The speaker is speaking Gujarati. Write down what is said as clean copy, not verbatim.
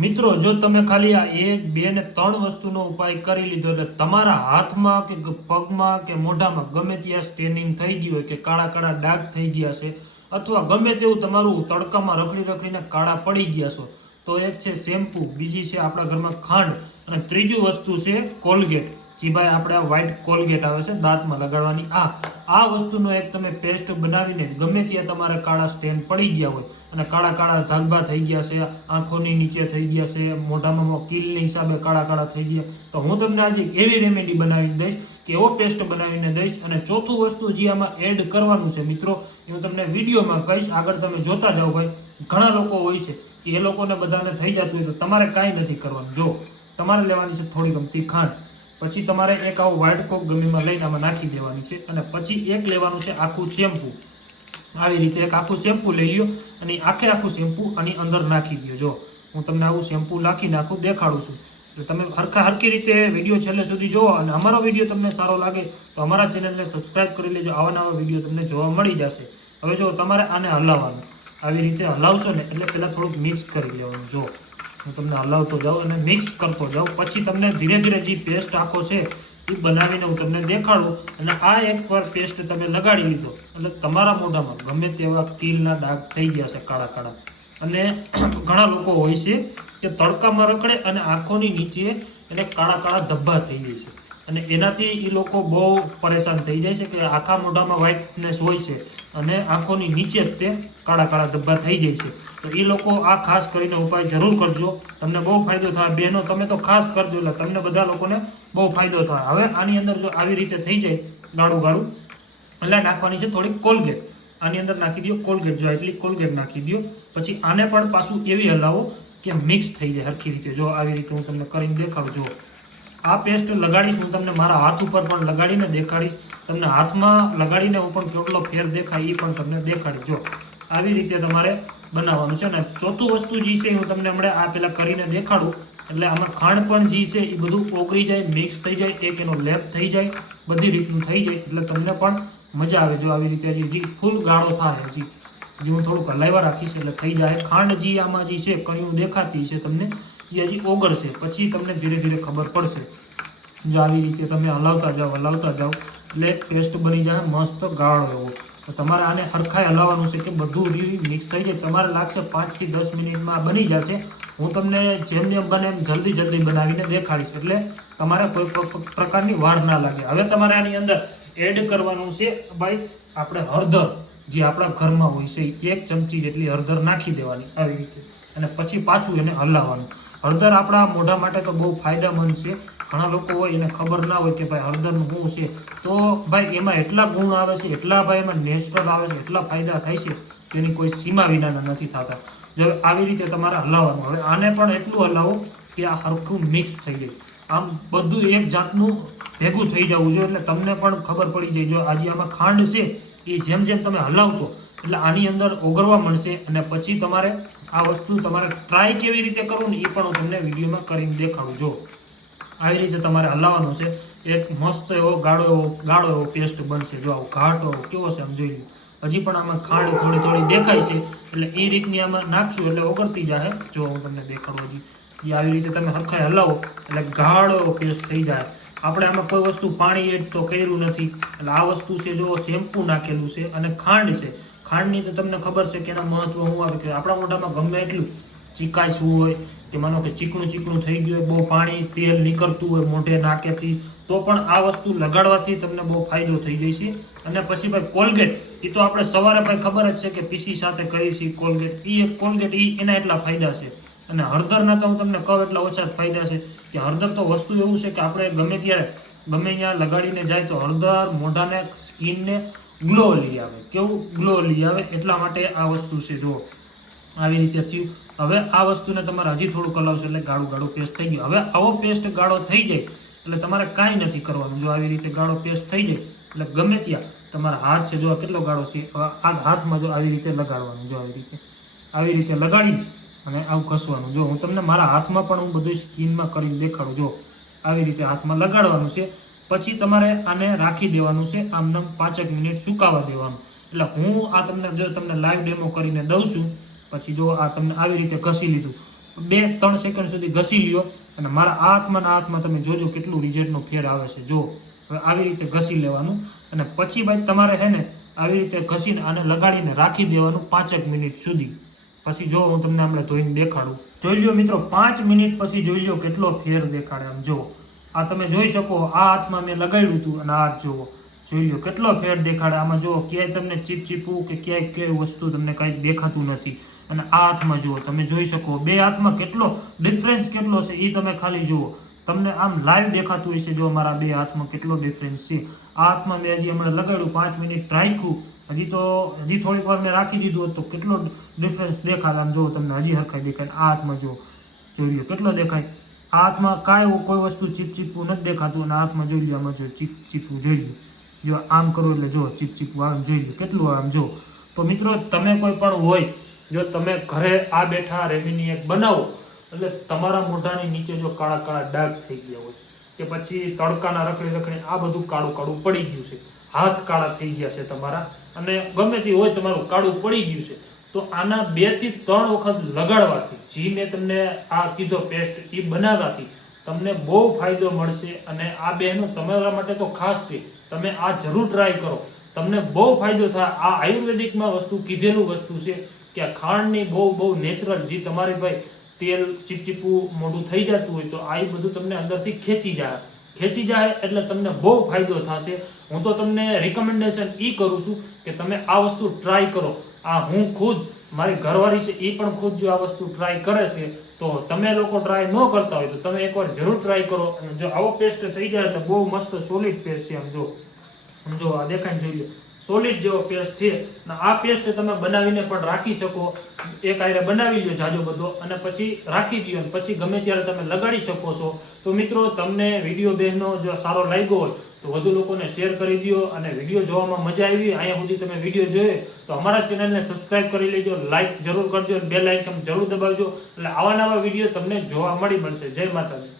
મિત્રો જો તમે ખાલી આ 1, 2 ને 3 વસ્તુનો ઉપાય કરી લીધો એટલે તમારા હાથમાં કે પગમાં કે મોઢામાં ગમે ત્યાં સ્ટેનિંગ થઈ ગયું હોય કે કાળા કાળા ડાઘ થઈ ગયા છે અથવા ગમે તેવું તમારું તડકામાં રખડી રખડીને કાળા પડી ગયા છો તો એક છે શેમ્પુ, બીજી છે આપણા ઘરમાં ખાંડ અને ત્રીજી વસ્તુ છે કોલગેટ. જી ભાઈ આપણે આ વ્હાઈટ કોલગેટ આવે છે દાંતમાં લગાડવાની. આ વસ્તુનો એક તમે પેસ્ટ બનાવીને ગમે ત્યાં તમારે કાળા સ્ટેન પડી ગયા હોય અને કાળા કાળા ધાગબા થઈ ગયા છે, આંખોની નીચે થઈ ગયા છે, મોઢામાં કીલની હિસાબે કાળા કાળા થઈ ગયા, તો હું તમને આજે એવી રેમેડી બનાવીને દઈશ કે એવો પેસ્ટ બનાવીને દઈશ. અને ચોથું વસ્તુ જે આમાં એડ કરવાનું છે મિત્રો એ હું તમને વિડીયોમાં કહીશ, આગળ તમે જોતા જાઓ. ભાઈ ઘણા લોકો હોય છે કે એ લોકોને બધાને થઈ જતું હોય તો તમારે કાંઈ નથી કરવાનું. જો તમારે લેવાની છે થોડી ગમતી ખાંડ, પછી તમારે એક આવું વ્હાઈટ કોક ગમીમાં લઈને આમાં નાખી દેવાની છે અને પછી એક લેવાનું છે આખું શેમ્પુ. આવી રીતે એક આખું શેમ્પુ લઈ લ્યો અને આખું શેમ્પુ આની અંદર નાખી દો. જો હું તમને આવું શેમ્પુ નાખીને આખું દેખાડું છું એટલે તમે હરખી રીતે વિડીયો છેલ્લે સુધી જુઓ. અને અમારો વિડીયો તમને સારો લાગે તો અમારા ચેનલને સબસ્ક્રાઇબ કરી લેજો, આવા નવા વિડીયો તમને જોવા મળી જશે. હવે જો તમારે આને હલાવવાનું, આવી રીતે હલાવશો ને એટલે પહેલાં થોડુંક મિક્સ કરી લેવાનું. જો હું તમને હલાવતો જાઉં અને મિક્સ કરતો જાઉં, પછી તમને ધીરે ધીરે જે પેસ્ટ આખો છે એ બનાવીને હું તમને દેખાડું. અને આ એકવાર પેસ્ટ તમે લગાડી લીધો એટલે તમારા મોઢામાં ગમે તેવા કીલના ડાઘ થઈ ગયા છે કાળા કાળા. અને ઘણા લોકો હોય છે કે તડકામાં રખડે અને આંખોની નીચે એટલે કાળા કાળા ધબ્બા થઈ જાય છે અને એનાથી એ લોકો બહુ પરેશાન થઈ જાય છે કે આખા મોઢામાં વ્હાઇટનેસ હોય છે અને આંખોની નીચે જ તે કાળા કાળા ધબ્બા થઈ જાય છે. તો એ લોકો આ ખાસ કરીને ઉપાય જરૂર કરજો, તમને બહુ ફાયદો થાય. બહેનો તમે તો ખાસ કરજો એટલે તમને બધા લોકોને બહુ ફાયદો થાય. હવે આની અંદર જો આવી રીતે થઈ જાય ગાળું ગાળું એટલે નાખવાની છે થોડીક કોલગેટ. આની અંદર નાખી દો કોલગેટ, જો એટલી કોલગેટ નાખી દો. પછી આને પણ પાછું એવી હલાવો કે મિક્સ થઈ જાય હરખી રીતે. જો આવી રીતે હું તમને કરીને દેખાડું. જો આ પેસ્ટ લગાડીશ હું તમને મારા હાથ ઉપર પણ લગાડીને દેખાડીશ, તમને હાથમાં લગાડીને હું પણ કેટલો ફેર દેખાય એ પણ તમને દેખાડીશ. જો આવી રીતે તમારે બનાવવાનું છે. અને ચોથું વસ્તુ જે છે હું તમને હમણાં આ પેલા કરીને દેખાડું એટલે આમાં ખાંડ પણ જે છે એ બધું ઓગળી જાય, મિક્સ થઈ જાય, એક એનો લેપ થઈ જાય, બધી રીતનું થઈ જાય એટલે તમને પણ મજા આવે. જો આવી રીતે હજી ફૂલ ગાળો થાય, હજી હું થોડુંક હલાવ્યા રાખીશ એટલે થઈ જાય. ખાંડ જે આમાં જે છે કણિયું દેખાતી છે તમને એ હજી ઓગળશે, પછી તમને ધીરે ધીરે ખબર પડશે. જો આવી રીતે તમે હલાવતા જાઓ એટલે પેસ્ટ બની જાય મસ્ત ગાળો એવો. તો તમારે આને હરખાઈ હલાવવાનું છે કે બધું મિક્સ થઈ જાય. તમારે લાગશે 5 થી 10 મિનિટમાં બની જશે. હું તમને જેમ જેમ બને એમ જલ્દી બનાવીને દેખાડીશ એટલે તમારે કોઈ પ્રકારની વાર ના લાગે. હવે તમારે આની અંદર એડ કરવાનું છે ભાઈ આપણે હળદર, જે આપણા ઘરમાં હોય છે 1 ચમચી જેટલી હળદર નાખી દેવાની આવી રીતે અને પછી પાછું એને હલાવવાનું. હળદર આપણા મોઢા માટે તો બહુ ફાયદામંદ છે. ઘણા લોકો હોય એને ખબર ના હોય કે ભાઈ હળદરનું શું છે, તો ભાઈ એમાં એટલા ગુણ આવે છે, એટલા ભાઈ એમાં નેચરલ આવે છે, એટલા ફાયદા થાય છે કે એની કોઈ સીમા વિનાના નથી થતા. જો આવી રીતે તમારે હલાવવાનું. હવે આને પણ એટલું હલાવો કે આ હરખું મિક્સ થઈ જાય, આમ બધું એક જાતનું ભેગું થઈ જવું જોઈએ એટલે તમને પણ ખબર પડી જાય. જો આજે આમાં ખાંડ છે એ જેમ જેમ તમે હલાવશો એટલે આની અંદર ઓગળવા મળશે અને પછી તમારે આ વસ્તુ તમારે ટ્રાય કેવી રીતે કરવું ને એ પણ હું તમને વિડીયોમાં કરીને દેખાડું. જો આવી રીતે તમારે હલાવવાનું છે, એક મસ્ત એવો ગાળો એવો પેસ્ટ બનશે. જો આવો ઘાટો કેવો છે આમ જોઈ લો. હજી પણ આમાં ખાંડ થોડી દેખાય છે એટલે એ રીતની આમાં નાખશું એટલે ઓગળતી જાય. જો હું તમને દેખાડું હજી આવી રીતે તમે હરખાઈ હલાવો એટલે ગાળો પેસ્ટ થઈ જાય. આપણે આમાં કોઈ વસ્તુ પાણી એડ તો કર્યું નથી એટલે આ વસ્તુ છે જો શેમ્પુ નાખેલું છે અને ખાંડ છે. ખાંડની તો તમને ખબર છે કે એના મહત્વ શું આવે કે આપણા મોઢામાં ગમે એટલું ચીકાશ શું હોય કે માનો કે ચીકણું થઈ ગયું હોય, બહુ પાણી તેલ નીકળતું હોય મોઢે નાકેથી, તો પણ આ વસ્તુ લગાડવાથી તમને બહુ ફાયદો થઈ જાય છે. અને પછી ભાઈ કોલગેટ એ તો આપણે સવારે ભાઈ ખબર જ છે કે પીસી સાથે કરી છે કોલગેટ. એ એના એટલા ફાયદા છે. અને હળદરના તો હું તમને કહું એટલા ઓછા જ ફાયદા છે કે હળદર તો વસ્તુ એવું છે કે આપણે ગમે ત્યાં લગાડીને જાય તો હળદર મોઢાને સ્કિનને ગ્લો લઈ આવે. કેવું ગ્લો લઈ આવે એટલા માટે આ વસ્તુ છે. જો આવી રીતે થયું. હવે આ વસ્તુને તમારે હજી થોડુંક હલાવશો એટલે ગાળું પેસ્ટ થઈ ગયું. હવે આવો પેસ્ટ ગાળો થઈ જાય એટલે તમારે કાંઈ નથી કરવાનું. જો આવી રીતે ગાળો પેસ્ટ થઈ જાય એટલે ગમે ત્યાં તમારા હાથ છે, જો કેટલો ગાળો છે, આ હાથમાં જો આવી રીતે લગાડવાનું. જો આવી રીતે લગાડીને અને આવું ઘસવાનું. જો હું તમને મારા હાથમાં પણ હું બધું સ્કિનમાં કરીને દેખાડું. જો આવી રીતે હાથમાં લગાડવાનું છે, પછી તમારે આને રાખી દેવાનું છે આમને 5 મિનિટ સુકાવા દેવાનું. એટલે હું આ તમને લાઈવ ડેમો કરીને દઉં છું. પછી જો આ તમને આવી રીતે ઘસી લીધું 2-3 સેકન્ડ સુધી ઘસી લ્યો અને મારા આ હાથમાં ને આ હાથમાં તમે જોજો કેટલું રિઝલ્ટનો ફેર આવે છે. જો હવે આવી રીતે ઘસી લેવાનું અને પછી ભાઈ તમારે હે ને આવી રીતે ઘસીને આને લગાડીને રાખી દેવાનું 5 મિનિટ સુધી. પછી જો હું તમને હમણાં ધોઈને દેખાડું. જોઈ લ્યો મિત્રો, 5 મિનિટ પછી જોઈ લ્યો કેટલો ફેર દેખાડે. આમ જો આ તમે જોઈ શકો, આ હાથમાં મેં લગાડ્યું હતું અને આ હાથ જુઓ, જોઈ લો કેટલો ફેર દેખાડે. આમાં જુઓ ક્યાંય તમને ચીપચીપું કે ક્યાંય કઈ વસ્તુ તમને કાંઈ દેખાતું નથી. અને આ હાથમાં જુઓ, તમે જોઈ શકો બે હાથમાં કેટલો ડિફરન્સ કેટલો છે એ તમે ખાલી જુઓ. તમને આમ લાઈવ દેખાતું હશે. જો મારા બે હાથમાં કેટલો ડિફરન્સ છે. આ હાથમાં મેં હજી હમણાં લગાડ્યું, 5 મિનિટ રાખ્યું, હજી થોડીક વાર મેં રાખી દીધું તો કેટલો ડિફરન્સ દેખાય. આમ જુઓ તમને હજી હરખાઈ દેખાય. આ હાથમાં જુઓ, જોઈ લો કેટલો દેખાય. આ હાથમાં કાંઈ કોઈ વસ્તુ ચીપચીપું નથી દેખાતું અને હાથમાં જોઈ લો, આમાં જો ચીપચીપું જોઈ લો. જો આમ કરો એટલે જો ચીપચીપું આમ જોઈ લો કેટલું આમ જો. તો મિત્રો તમે કોઈ પણ હોય, જો તમે ઘરે આ બેઠા રેમીની એક બનાવો એટલે તમારા મોઢાની નીચે જો કાળા કાળા ડાઘ થઈ ગયા હોય કે પછી તડકાના રખડી આ બધું કાળું કાળું પડી ગયું છે, હાથ કાળા થઈ ગયા છે તમારા, અને ગમે તે હોય તમારું કાળું પડી ગયું છે, તો આના 2 થી 3 વખત લગાડવાથી, જે મેં તમને આ કીધો પેસ્ટ એ બનાવવાથી તમને બહુ ફાયદો મળશે. અને આ બહેનો તમારા માટે તો ખાસ છે, તમે આ જરૂર ટ્રાય કરો, તમને બહુ ફાયદો થાય. આ આયુર્વેદિકમાં વસ્તુ કીધેલું વસ્તુ છે કે આ ખાંડની બહુ નેચરલ, જે તમારી ભાઈ તેલ ચીપચીપું મોઢું થઈ જતું હોય તો આ બધું તમને અંદરથી ખેંચી જાય એટલે તમને બહુ ફાયદો થશે. હું તો તમને રિકમેન્ડેશન એ કરું છું કે તમે આ વસ્તુ ટ્રાય કરો. આ હું ખુદ, મારી ઘરવાળી છે એ પણ ખુદ જો આ વસ્તુ ટ્રાય કરે છે, તો તમે લોકો ટ્રાય ન કરતા હોય તો તમે એકવાર જરૂર ટ્રાય કરો. અને જો આવો પેસ્ટ થઈ જાય એટલે બહુ મસ્ત સોલિડ પેસ્ટ છે. આમ જો આ દેખાઈને જોઈ લો, સોલિડ જેવો પેસ્ટ છે. અને આ પેસ્ટ તમે બનાવીને પણ રાખી શકો. એક આયરે બનાવી લ્યો જાજો બધો અને પછી રાખી દો અને પછી ગમે ત્યારે તમે લગાડી શકો છો. તો મિત્રો, તમને વિડીયો બહેનો જો સારો લાગ્યો હોય તો વધુ લોકોને શેર કરી દો. અને વિડીયો જોવામાં મજા આવી, અહીંયા સુધી તમે વિડીયો જોયો તો અમારા ચેનલને સબસ્ક્રાઇબ કરી લેજો, લાઈક જરૂર કરજો, બેલ આઇકન જરૂર દબાવજો, એટલે આવા નવા વિડીયો તમને જોવા મળશે. જય માતાજી.